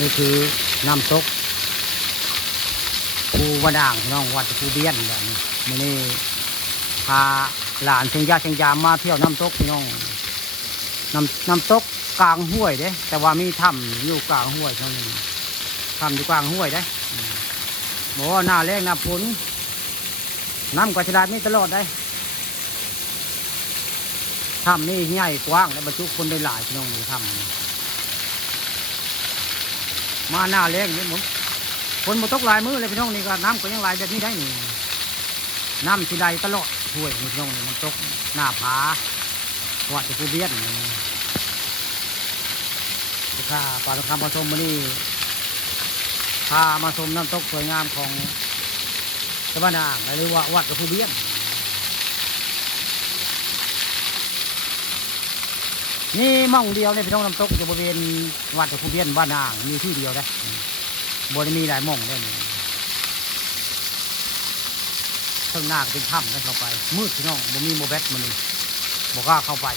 นี่คือน้ำตกภูวด่างพี่น้องวัดภูเบี้ยนแบบนี้มื้อนี้พาหลานเชียงยามมาเที่ยวน้ำตกพี่น้องน้ำตกกลางห้วยเด้แต่ว่ามีถ้ำอยู่กลางห้วยเท่านั้นถ้ำอยู่กลางห้วยเด้บอกว่าหน้าแรงหน้าฝนน้ำกระชากนี่ตลอดได้ถ้ำนี่ใหญ่กว้างและบรรจุคนได้หลายพี่น้องนี่ถ้ำมาหน้าแรงนี่ผมฝนมาตกหลายมื้อเลยพี่น้องนี่ก็น้ำก็ยังไหลแบบนี้ได้นี่น้ำที่ใดตลอดห้วยพี่น้องนี่มันตกหน้าผาวัดภูเบี้ยนถ้าป่าตะคำผสมมานี่พามาชมน้ำตกสวยงามของสะพานนางหรือว่าวัดภูเบี้ยนนี่ม่องเดียวในพี่น้องน้ำตกอยู่บริเวณวัดภูเบี้ยนบ้านนางมีที่เดียวนะบริมีหลายม่องเลยข้างหน้าเป็นถ้ำนะเข้าไปมืดพี่น้องบ่มีโมเบสมันนี่บอกว่าเข้าไป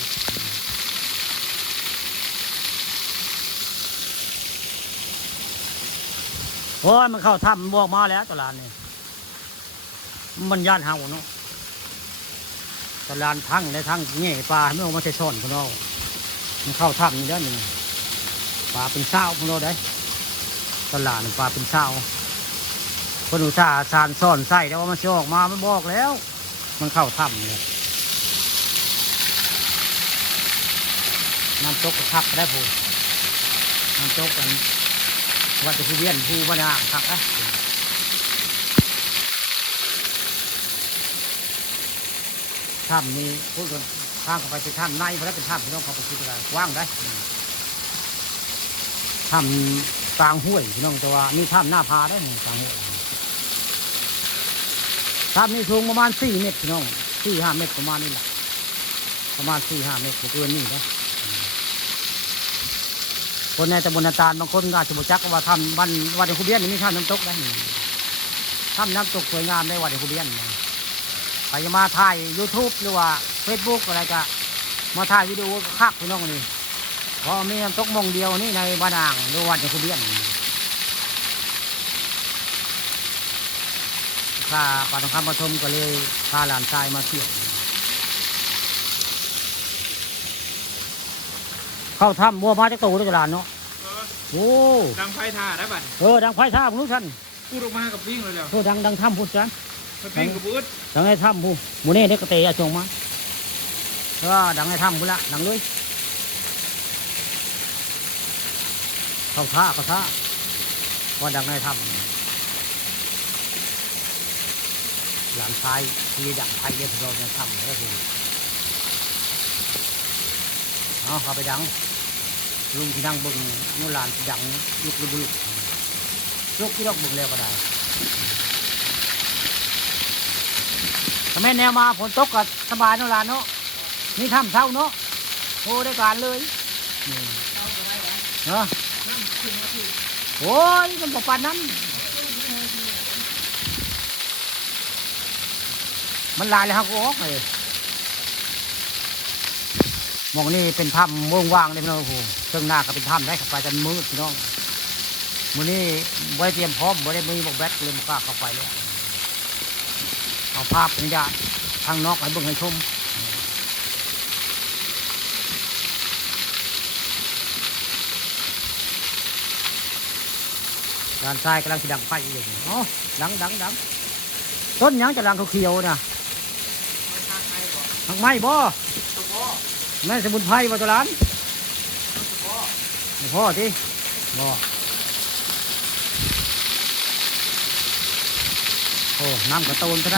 โอ้ยมันเข้าถ้ำบอกมาแล้วตลาดนี่มันย่านเฮาเนาะตลาดทั้งและทั้งแง่ปลาไม่เอามาใส่ซ่อนพี่น้องมันเข้าถ้ำนี่ได้หนึ่งปลาเป็นเศร้าพี่น้องได้ตลาดปลาเป็นเศร้าคนอุตส่าห์สานซ่อนไส้แล้วว่ามันจะออกมามันบอกแล้ว มันเข้าถ้ำเนี่ยน้ำตกคักได้พูน้ำตกกันวัดภูเบี้ยนภูบ้านนางคักนะถ้ำนี้พูดกันข้างเข้าไปเป็นถ้ำในเพราะเป็นถ้ำที่น้องเขาไปคิดอะไรกว้างได้ถ้ำกลางห้วยพี่น้องแต่ว่านี่ถ้ำหน้าผาได้กลางห้วยถ้ำนี้สูงประมาณ4 เมตรพี่น้อง4-5 เมตรประมาณนี้แหละประมาณ4-5 เมตรเกินนี่นะคนในตำบลนาตาลบางคนก็จะบอกจักว่าถ้ำบ้านวัดภูเบี้ยนนี่ถ้ำน้ำตกได้ถ้ำน้ำตกสวยงามในวัดภูเบี้ยนใครจะมาถ่าย YouTube หรือว่า Facebook อะไรก็มาถ่ายวิดีโอคักพี่น้องนี่เพราะมีน้ำตกมองเดียวนี่ในบ้านอ่างหรือวัดภูเบี้ยนข้าป่าทองคำปฐมก็เลยพาหลานชายมาเที่ยวเข้าถ้ำบัวมาจากโตด้วยตลาดเนาะโอ้ดังไฟท่าได้บัดดังไฟท่าพวกนู้นท่านพูดออกมากับวิ่งเลยแล้วดังถ้ำพูดจ้ะวิ่งกับบูดดังไอ้ถ้ำพูหมูเน่เด็กกระเตะจงมาดังไอ้ถ้ำพูละดังเลยเข้าท่าว่าดังไอ้ถ้ำหลานชายที่ดังไฟเด็กเราในถ้ำก็คือเขาไปดังลุงที่นั่งบึงนู่นหลานดังลุกที่เราบึงแล้วก็ได้ถ้าแม่แนวมาฝนตกก็สบายนู่นหลานเนาะนี่ถ้ำเช่าเนาะโอ้ได้การเลยเนาะโอ้ยมันบอกปานนั้นมันลายเลยครับกูออกเลยมองนี่เป็นถ้ำว่างๆเลยพี่น้องโอ้เครื่องหน้าก็เป็นถ้ำได้ขับไปจนมืดพี่น้องมื้อนี้ไว้เตรียมพร้อมไว้ได้มือบอกแบตเลยมันกล้าเข้าไปเลยเอาภาพบรรยากาศทางนอกให้เบิ่งให้ชมด้านซ้ายกำลังจะดังไฟอยู่อ๋อดังต้นยังจะดังเขียวๆนะทางไม้บ่แม่สมุนไพรบ่ตัวร้านพ่อที่บ่โอ้น้ำกระตูนใช่ไหม